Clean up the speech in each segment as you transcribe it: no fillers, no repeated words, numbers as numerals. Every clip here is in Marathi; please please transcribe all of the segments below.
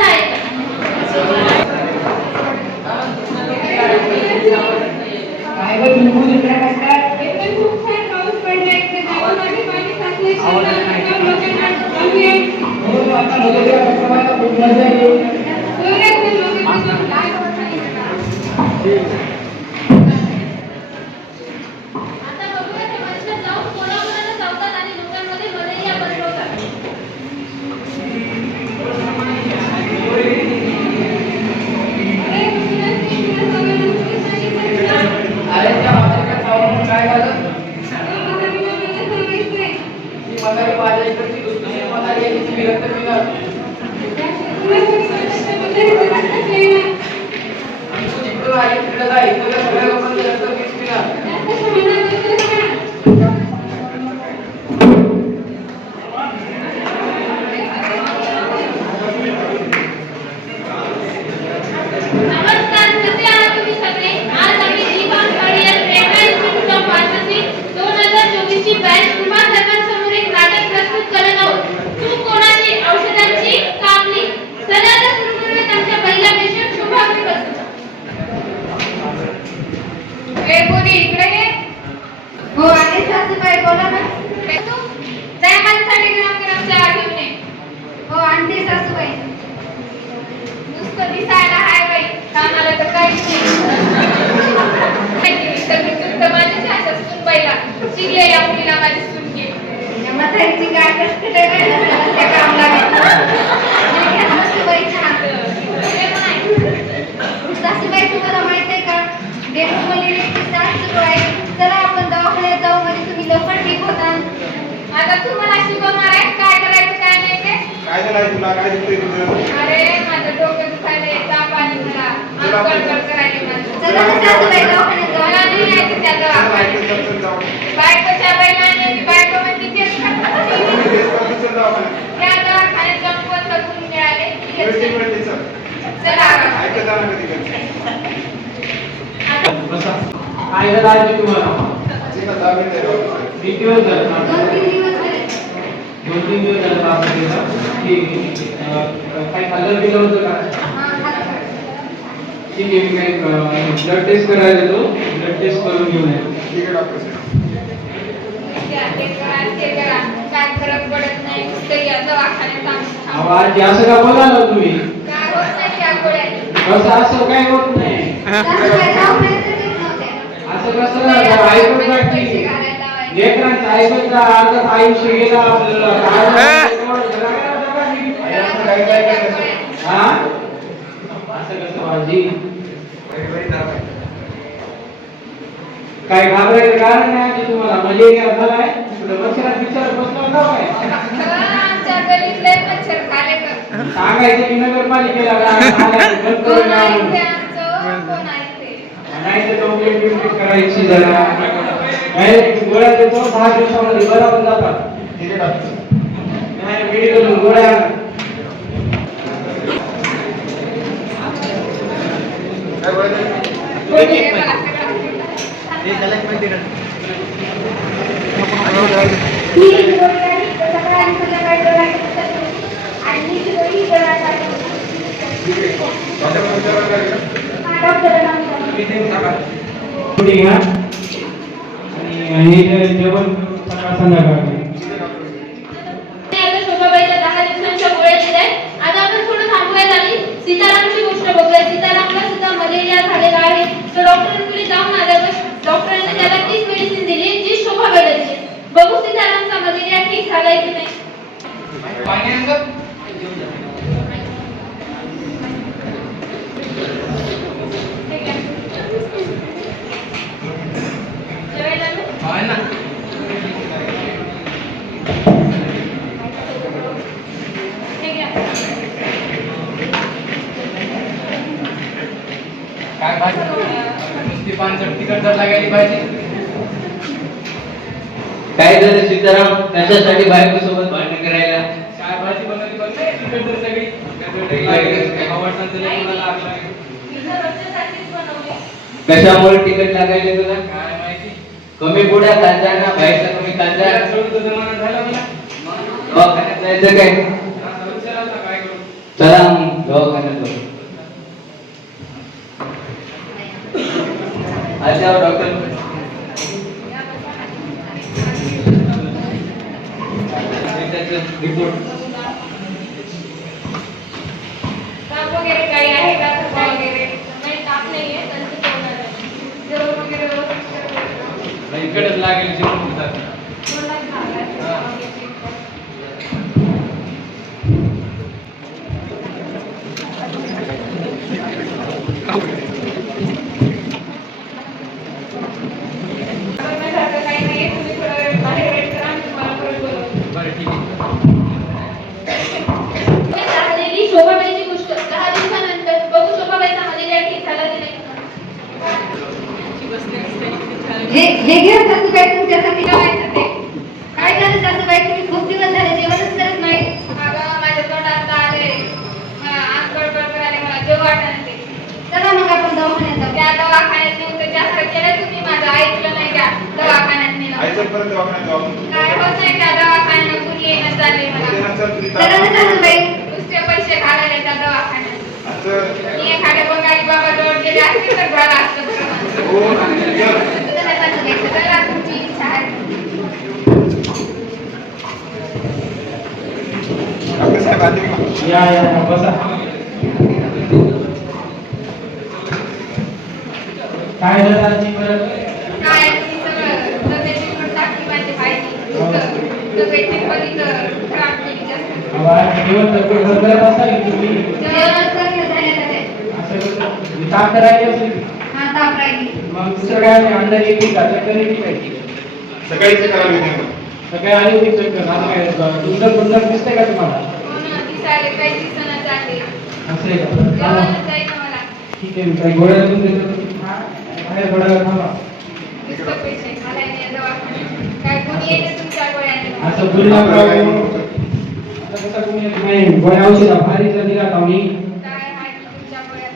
माझा आहे का? काय ग तुम्ही इकडे कसं इथे खूप छान पाऊस पडला इथे गावामध्ये पाणी साचले लोकांना कमी आहे. हो आता नदीच्या रस्त्याला खूप मजा येईल. जोरात लोकांना काय आता बघूया ते मच्छर जाऊन कोणाकोणाला चावतात आणि लोकांमध्ये मलेरिया पसरवतात. अरे त्या म्हातारीला चावून काय झालं? ती म्हातारी माझ्या इकडची दुसरी म्हातारी आहे, तिची विरक्त पिलं. आणि तू जिकडून आली तिकडे जा, इकडल्या सगळ्या लोकांचं रक्त मीच पिलं. नमस्कार, कसे आहात तुम्ही सगळे? आज आम्ही Deepak career Prerna institute of pharmacy 2024 ची बॅच तुम्हा सर्वांसमोर एक नाटक प्रस्तुत करत आहोत. तू कोणाची औषधांची कामली. चला आता सुरू करूया आमच्या पहिल्या पेशंट शुभांगीपासून. कोणी इकडे ये. हो आणि सासूबाई बोला ना. तू दयामानसाठी ग्राम चहा घेऊन ये. हो आणते सासूबाई. नुसतं दिसायला हाय बाई, कामाला तर काहीच नाही. सगळी चुकतं माझ्या सासू सुनबाईला. शिकले या मुलीला माझी सुनकी. या म्हातारीची काय कष्ट त्या काम लागेल. सासूबाई चहा. सासूबाई तुम्हाला माहित आहे का, डेंग्यू मलेरियाची साथ सुरू आहे. चला आपण दवाखान्यात जाऊ, म्हणजे तुम्ही लवकर ठीक होता. आता तू मला शिकवणार आहे काय करायचं काय नाही ते. काय झालं तुला? काय दुखतंय तुझं? अरे माझं डोकं दुखायलंय, ताप आली मला, अंग गडबड करायली माझं. चला ना सासूबाई दवाखान्यात जाऊ. मला नाही यायचं त्या दवाखान्यात. चल जाऊ. बायकोच्या बाई नाही यायची, बायको म्हणते तेच करतात. चल दवाखान्यात. त्या दवाखान्यात जाऊन पत्र गुण मिळाले. मिळते, चल. चला ऐकत जा ना कधी कधी. बसा. काय झालं आजी तुम्हाला? ठीक आहे, 10 मिनिटं आहे. किती दिवस झाले? 2-3 दिवस झाले. 2-3 दिवस झाले त्रास केला. ठीक आहे. काय खाल्लं पिलं होतं का? ठीक आहे, मी काही ब्लड टेस्ट करायला येतो. ब्लड टेस्ट करून घेऊन येतो. ठीक आहे डॉक्टर साहेब. ते करा काय फरक पडत नाही. नुसतं या दवाखान्यात अहो थांबा. आजी असं का बोलायला तुम्ही? काय होत नाही त्या गोळ्याने. असं काय होत नाही. सासूबाई दवाखान्यात येत नव्हत्या. असं कसं ऐकत जा की लेकरांचं ऐकत जा. अर्धाच आयुष्य गेलं आपल्याला. काय काय काय करायचं? हा असं कसं आजी? काय घाबरायचं कारण नाही आजी तुम्हाला. मलेरिया झालाय. कुठं मच्छरात बिच्छरात बसला का काय? आमच्या गल्लीतले मच्छर खाले तर. सांगायचं की नगरपालिकेला बंद करून कोण द्या आहे म्हणून. ते आमचं? कोण आहे ते? नाही तर कंप्लेंट बिम्प्लेंट करायची जरा. नाही गोळ्या देतो 10 दिवसामध्ये बरा होऊन जातात. ठीक आहे डॉक्टर साहेब. नाही मेडिकल गोळ्या. काय बोलायचं? कोणी आहे मला सगळं. ही गोळी आणि सकाळी संध्याकाळी डोळ्यात आणि ही गोळी डोळ्यात आहे. ठीक आहे. डॉक्टर विचारा काय का? डॉक्टरांना पुढे घ्या. आणि हे जेवण सकाळ संध्याकाळ. आता शोभाबाईला 10 दिवसांच्या गोळ्या दिल्या. आता आपण थोडं थांबवायला लागली. सीतारामची गोष्ट बघूया. सीतारामला सुद्धा मलेरिया झालेला आहे. तो डॉक्टरांकडे जाऊन आल्यावर डॉक्टरांनी त्याला तीच मेडिसिन दिली जी शोभाबाईला दिली. बघू सीतारामचा मलेरिया ठीक झालाय की नाही. पाणी आणलं? ठीक आहे. जेवायला आलं? आहे ना. ठीक आहे. काय भाजी? नुसती पानसट तिखट जर लागायली पाहिजे. काय झालं सीताराम? कशासाठी बायको सोबत भांडण करायला? काय भाजी बनवली पण नाही तिखट जर सगळी. आवडतं तर कोणाला आपलं तिथं रोजच्यासाठीच बनवली. कशामुळे तिखट लागायले तुला? काय माहिती. कमी पुड्या खाल्ल्या ना, बाहेरचा कमी खाल्ल्या. सोडून जमाना झाला मला. दवाखान्यात जायचं काय? काय करू? चला मग जाऊ डॉक्टर. रिपोर्ट ताप वगैरे काही आहे का थकवा वगैरे नाही, ताप नाहीये, त्यांचं तोंडाला आहे. जेवण वगैरे व्यवस्थित करतो. इकडेच लागेल जेवण होतात. तोंडात झाला असेल. बघण्यासारखं काही नाहीये. तुम्ही थोडा वेळ बाहेर वेट करा. मी तुम्हाला परत बोलवते. बरं ठीक आहे. मी झालेली शोभाबाईची गोष्ट 10 दिवसानंतर बघू शोभाबाईचा मध्ये काय ठीक झाला की नाही. हे घ्या सासूबाई तुमच्यासाठी लावायचं ते. काय झालं सासूबाई तुम्ही खूप दिवस झाले जेवणच करत नाही. अगं माझ्या तोंडात आले, मला अंग गडबड करायला, मला जेव वाटत ते. चला मग आपण दवाखान्यात जाऊ. त्या दवाखान्यात नेऊन तर जास्त केलं तुम्ही, माझं ऐकलं नाही त्या दवाखान्यात नेलं. आईच्यापर्यंत दवाखान्यात जाऊ आपण. काय होत नाही त्या दवाखान्यात, कुणी येणं चालले मला. त्यानंतर तुम्ही चला ना सासूबाई. नुसते पैसे घालायला त्या दवाखान्यात. असं मी एखाद्या बंगाली बाबा जवळ गेले असते तर बरं असतं बरं. हो आणि या. चला सासूबाई, चला तुमची इच्छा आहे. डॉक्टर साहेब आले का? या बसा. काय झालं आजी परत? काय तुम्ही सगळं तब्येती पण टाकली माझी माहिती. तब्येती पलीकडं खराब केली जास्त. दिवस तब्येत बदलत असाल की तुम्ही जेवणच करणं झालेलं आहे. असं कसं? ताप करायची असेल की? हा ताप राहिली. मग दुसरं काय नाही, अंडा येते का चक्कर येते काय? सकाळीच करावी लागेल. सकाळी आली होती चक्कर. आता काय दुंदर बुंदर दिसतंय का तुम्हाला? हो ना, दिसायला काही दिसणं चालले. असं आहे का? थांबा. जेवणच जाईना मला. ठीक आहे, मी काही गोळ्या देऊन देतो. बाहेर थोडा वेळ थांबा. नुसतं पैसे घालायला या दवाखान्यात. काय कोणी येते तुमच्या गोळ्याने? असं बोलला आता कसं कोणी येत नाही. गोळ्या औषधा भारी जर दिला तर मी काय आहे की तुमच्या गोळ्यात?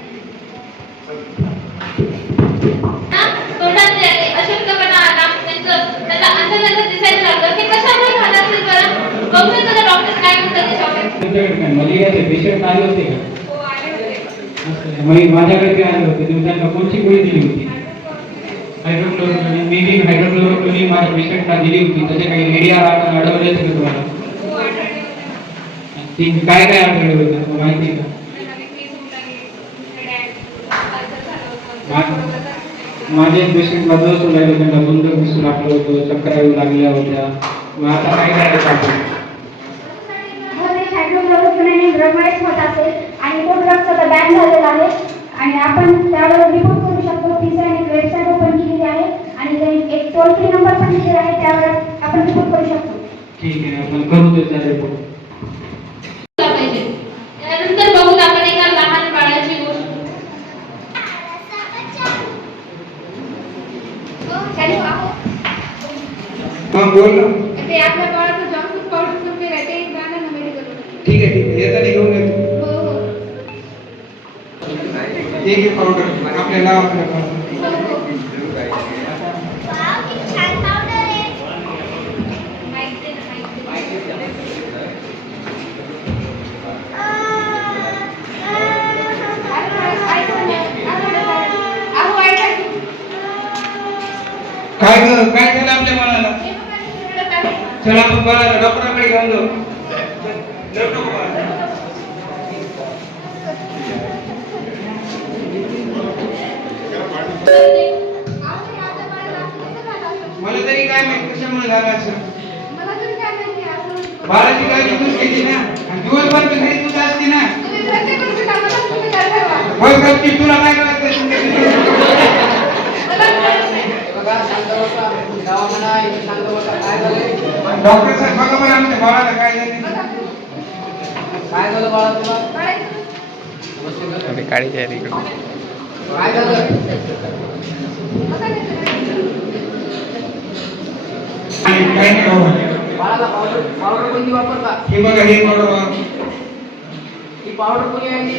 हा? तोंडात जे आहे, अशक्तपणा आला, त्यांना अंतर्गत दिसायला लागलं. हे कशामुळे झालं असेल बरं? बघूया जरा डॉक्टर काय म्हणतात त्याच्यावर. तुमच्याकडे काय मलेरियाचे पेशंट आले होते का? हो, आले होते. असं आहे. मग माझ्याकडे काय आले होते? तुम्ही त्यांना कोणती गोळी दिली होती? हायड्रोक्लोरोक्विन. मी बी हायड्रोक्लोरोक्विन माझ्या पेशंटला दिली होती. त्याचे काही एरिया अडवले होते का तुम्हाला? हो, आढळले होते ना. ती काय काय आढळले होते तुम्हाला माहिती आहे का? त्यांना विक्री सुटाली, हेडेक, अल्सर झालं होतं. मा- थोडं बदल. माझे पेशंटला जर सोडायला त्यांना बंद दिसू लागलं होतं, चक्कर येऊ लागल्या होत्या. मग आता काय करायचं आपण? हायड्रोक्लोरोक्विन ड्रगमुळेच होत असेल आणि तो ड्रग सध्या बॅन झालेला आहे आणि आपण त्यावर रिपोर्ट करू शकतो. तिसऱ्याने वेबसाईट ओपन केलेली आहे आणि ते एक टोल फ्री नंबर पण दिलेला आहे, त्यावर आपण रिपोर्ट करू शकतो. ठीक आहे, आपण करू त्याचा रिपोर्ट. पाहिजे. त्यानंतर बघू आपण एका लहान बाळाची गोष्ट. हॅलो आहो. मग बोल ना. ते आपल्या बाळाचं जॉन्सन पावडर संपलेलं आहे. ते एक द्या ना मेडिकल. ठीक आहे, ठीक आहे. येताना घेऊन येतो. हो हो. एक एक पावडर आपल्या नावाकडे पावडर. माहिती आहे ना, माहिती आहे. आहो ऐका की. काय ग? काय झालं आपल्या बाळाला? हे बघा, हे रडत आहे. चला आपण बाळाला डॉक्टरांकडे घेऊन जाऊ. नको बाळा. आहो, हे आपल्या बाळाला असं कसं झालं असेल? मला तरी काय माहित कशामुळे झालं असं. मला तरी काय माहिती असं. बाळाची काळजी तूच घेतली ना, आणि दिवसभर तर घरी तूच असते ना. तुम्ही प्रत्येक गोष्टीत आम्हाला तुम्ही काय ठरवा. होय करते, तुला काय करायचं? मला कळत नाही. डॉक्टर साहेब बघा बरं आमच्या बाळाला काय झालं. काय झालं बाळा तुला? काळी तयारी काय झालं? काय नाही बाबा. बाळाला पावडर पावडर कोणती वापरता? हे बघा, हे पावडर. ही पावडर कोणी आणली?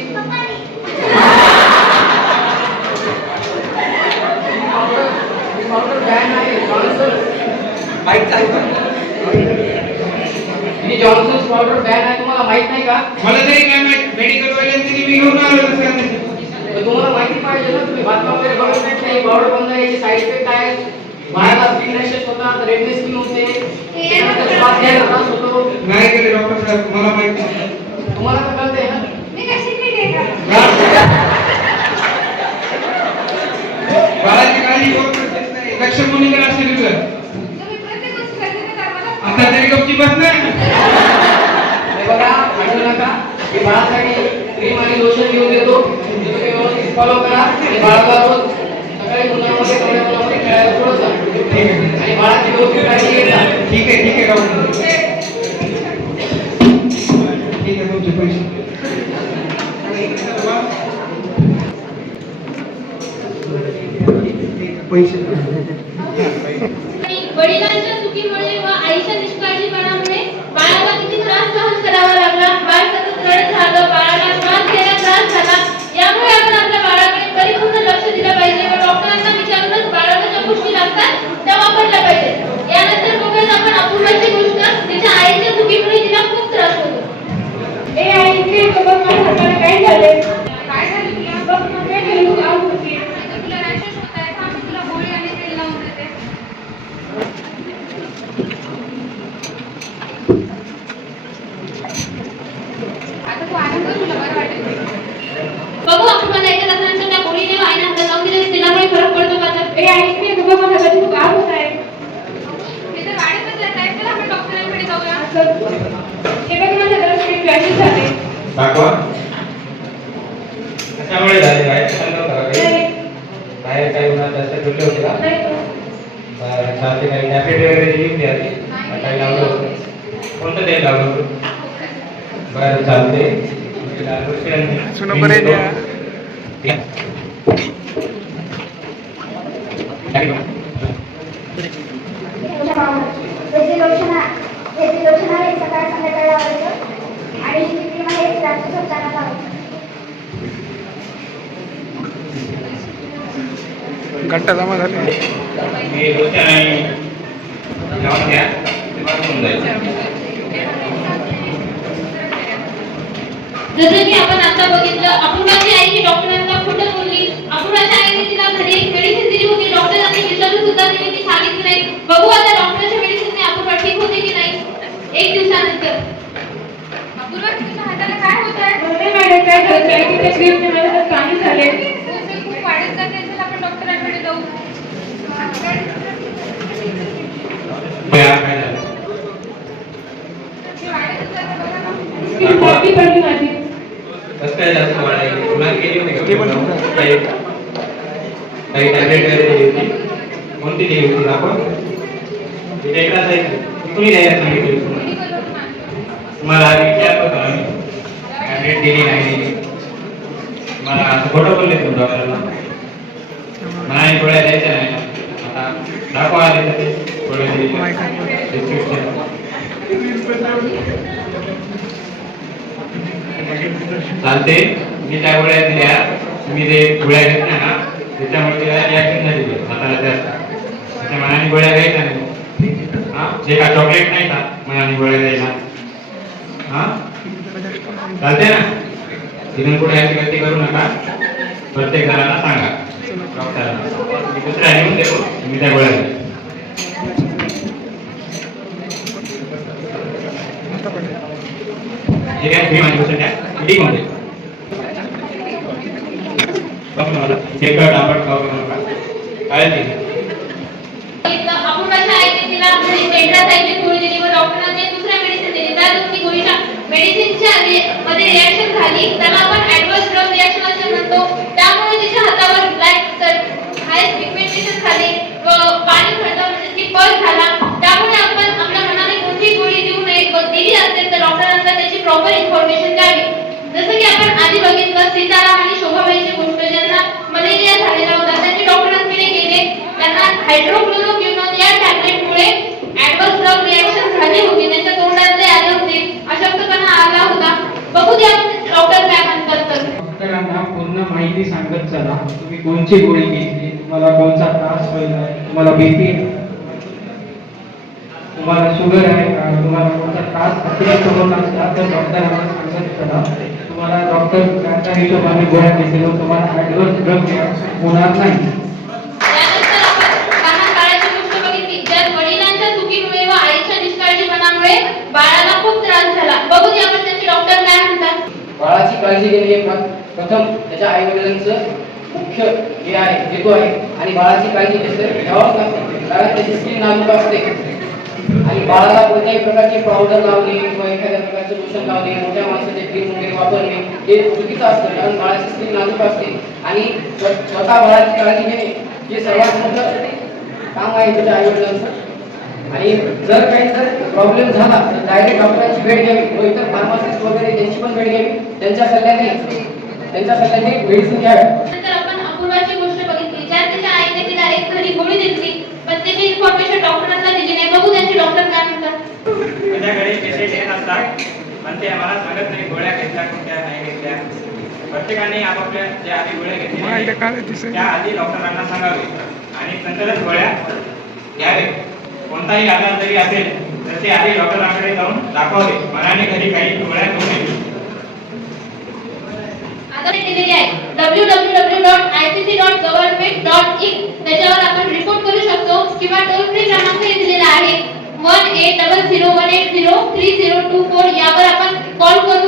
ही पावडर बॅन आहे. माहित आहे का? ही जॉन्सन्स पावडर बॅन आहे, तुम्हाला माहित नाही का? मला तरी काय माहित, मेडिकल वाल्यांनी मी घेऊन आलो तसं. तुम्हाला माहिती पाहिजे ना, तुम्ही बातम्या वगैरे बघत नाही का? ही पावडर बंद आहे, याचे साईड इफेक्ट काय आहेत? बाळाला स्किन रॅशेस होतात, रेडनेस स्किन होते, त्याच्यानंतर श्वास घ्यायला त्रास होतो. नाही गेले डॉक्टर साहेब, मला माहिती नाही. तुम्हाला तर कळतंय ना? मी काय शिकलेली आहे का? बाळाची काळजी डॉक्टर घेत नाही. लक्ष कोणीकडे असेल तुझं? तुम्ही प्रत्येक गोष्ट करते ना आम्हाला. आता तरी गपची बस नाही. हे बघा, आठवू नका की बाळासाठी क्रीम आणि लोशन घेऊन देतो, ते तुम्ही व्यवस्थित फॉलो करा. आणि बाळाला रोज सकाळी उन्हामध्ये कवड्या उन्हामध्ये खेळायला सोडत जा. ठीक आहे आणि बाळाची व्यवस्थित काळजी घेत जा. ठीक आहे डॉक्टर. ठीक आहे तुमचे पैसे. पैसे आणि वडिलांच्या चुकीमुळे व आईच्या निष्काळजीपणामुळे बाळाला किती त्रास सहन करावा लागला. बाळ सतत रडत राहिलं, बाळाला श्वास घ्यायला त्रास झाला. यामुळे आपण आपल्या बाळाकडे परिपूर्ण लक्ष दिलं पाहिजे व डॉक्टरांना विचारूनच बाळाला ज्या गोष्टी लागतात त्या वापरल्या पाहिजेत. यानंतर बघूयात आपण अपूर्वाची गोष्ट. तिच्या आईच्या चुकीमुळे तिला खूप त्रास होतो. ए आई, इकडे ये, बघ माझ्या हाताला काय झालंय? काय झालं तुला? बघ ना, काय झालं? तू आऊ होती. आता तुला रॅशेस होत आहे. थांब, मी तुला गोळी आणि तेल लावून देते. आता तू आनंद, तुला बरं वाटेल. बघू आपण मला एका लग्नाच्या त्या गोळीने आईने हातात लावून दिले, त्यामुळे फरक पडतो का? तर ए आई, इकडे ये, बघ माझ्या हाताला खूप आऊ होत आहे. मी तर वाढतच जात आहे. चला आपण डॉक्टरांकडे जाऊया. हे बघ माझ्या हाताला काही क्रॅशेस झाले. दाखवा. कशामुळे झाले? बाहेर चाललं होतं का काही? नाही, बाहेर काही उन्हात जास्त फिरले होते का? नाही. चालते काही टॅब्लेट वगैरे दिली होती आधी? काही लावलं होतं? कोणतं तेल लावलं होतं? बरं चालते. हे जे लोशन आहे सकाळ संध्याकाळी लावायचं आणि ही जी क्रीम आहे ती रात्री झोपताना लावायची. घट्ट जमा झाले. मी लोशन आणि लावून घ्या. ते बरं होऊन जाईल. जसं की आपण आता बघितलं, अपूर्वाची आई ही डॉक्टरांना खोटं बोलली. अपूर्वाच्या आईने तिला घरी एक मेडिसिन दिली होती. डॉक्टरांनी विचारून सुद्धा तिने ती सांगितली नाही. बघू आता डॉक्टरच्या मेडिसिनने अपूर्वा ठीक होते की नाही. एक दिवसानंतर अपूर्वा, तुझ्या हाताला काय होत आहे? नाही मॅडम, काय झालं? काय की त्या क्रीमने माझ्या हातात पाणी झाले. खूप वाढत जाते. चल आपण डॉक्टरांकडे जाऊ. काय झालं? ते वाढतच जाते बघा ना. स्किन मोठी पडली माझी. कसं काय जास्त वाढायची? तुला केली होती का? काही टॅब्लेट वगैरे दिली होती? कोणती दिली होती आपण? तिथे एकदा जायचं. कुणी द्यायला सांगितली कोणी बोलवलं मला? तुम्हाला विचारलं होतं आम्ही. टॅब्लेट दिली नाही दिली. मला असं खोटं बोलले तुम्ही डॉक्टरला. नाही गोळ्या द्यायच्या नाही. आता दाखवा आले तर ते गोळ्या द्यायच्या. प्रिस्क्रिप्शन. चालते. मी त्या गोळ्या दिल्या. तुम्ही जे गोळ्या घेतल्या ना त्याच्यामुळे तिला रिॲक्शन झालेली आहे हाताला जास्त. त्याच्या मनाने गोळ्या घ्यायच्या नाही. हा, जे का चॉकलेट नाही का मनाने गोळ्या द्यायला. हा, चालते ना. तिथून कुठे याची गलती करू नका. प्रत्येक जणांना सांगा डॉक्टरांना. मी दुसऱ्या घेऊन देतो. तुम्ही त्या गोळ्या घ्या. ठीक आहे, मी माझी गोष्ट घ्या. ठीक होते. बघ ना मला चेक कर. आपण काय ते अपूर्वाच्या आईने तिला घरी पेंड्रासाइडची गोळी दिली व डॉक्टरांनी दुसऱ्या मेडिसिन दिली. त्या दोन्ही गोळीच्या मेडिसिनच्या मध्ये रिॲक्शन झाली. त्याला आपण ऍडव्हर्स ड्रग रिॲक्शन असे म्हणतो. त्यामुळे तिच्या हातावर ब्लॅक हाय पिगमेंटेशन झाले व पाणी पडलं, म्हणजे की पल्स झाला. त्यामुळे आपण आपल्या मनाने कोणतीही गोळी देऊ नये. दिली असेल तर डॉक्टरांना त्याची प्रॉपर इन्फॉर्मेशन द्यावी. जसं की आपण आधी बघितलं, सीताराम आणि शोभाबाईची गोष्ट. ज्यांना मलेरिया झालेला होता त्यांनी डॉक्टरांकडे गेले. त्यांना हायड्रोक्लोरोक्विनोन या टॅबलेटमुळे ऍडव्हर्स ड्रग रिॲक्शन झाली होती. त्यांच्या तोंडातले आले होते, अशक्तपणा आला होता. बघू द्या डॉक्टर काय म्हणतात तर. डॉक्टरांना पूर्ण माहिती सांगत चला. तुम्ही कोणची गोळी घेतली, तुम्हाला कोणता त्रास व्हायला, तुम्हाला बीपी, तुम्हाला शुगर आहे का, तुम्हाला कोणता त्रास अतिरिक्त होत असला तर डॉक्टरांना सांगत चला. तुम्हाला डॉक्टर त्या हिशोबाने गोळ्या दिसेल तुम्हाला ऍडव्हर्स ड्रग होणार नाही. त्यानंतर आपण लहान बाळाची गोष्ट बघितली ज्यात वडिलांच्या चुकीमुळे व आईच्या निष्काळजीपणामुळे बाळाला खूप त्रास झाला. बघूया आपण त्याचे डॉक्टर काय म्हणतात. बाळाची काळजी घेणे हे प्रथम त्याच्या आई वडिलांचं मुख्य हे आहे, हेतू आहे. आणि बाळाची काळजी घ्यावंच लागते कारण त्याची स्किन नाजूक असते आणि बाळाला कोणत्याही प्रकारची पावडर लावणे किंवा एखाद्या प्रकारचं लोशन लावणे, मोठ्या माणसाचे क्रीम वगैरे वापरणे हे चुकीचं असतं कारण बाळाची स्किन नाजूक असते. आणि स्वतः बाळाची काळजी घेणे हे सर्वात मोठं काम आहे त्याच्या आई वडिलांचं. आणि जर काही जर प्रॉब्लेम झाला तर डायरेक्ट डॉक्टरांची भेट घ्यावी व इतर फार्मासिस्ट वगैरे त्यांची पण भेट घ्यावी. त्यांच्या सल्ल्याने मेडिसिन घ्यावी. नंतर आपण अपूर्वाची गोष्ट बघितली ज्यात त्याच्या आईने तिला एक घडी गोळी दिली पण त्याची इन्फॉर्मेशन डॉक्टरांना दिली नाही. बघू त्यांचे डॉक्टर काय म्हणतात. माझ्याकडे पेशंट येत असतात पण ते आम्हाला सांगत नाही गोळ्या घेतल्या कोणत्या नाही घेतल्या. प्रत्येकाने आपापल्या ज्या आधी गोळ्या घेतल्या त्या आधी डॉक्टरांना सांगावे आणि नंतरच गोळ्या घ्यावे. कोणताही आजार जरी असेल तर ते आधी डॉक्टरांकडे जाऊन दाखवावे. मनाने कधी काही गोळ्या घेऊ नये. आता दिलेली आहे www.icc.government.in त्याच्यावर आपण रिपोर्ट करू शकतो किंवा टोल फ्री क्रमांक दिलेला आहे 1800180302 यावर आपण कॉल करू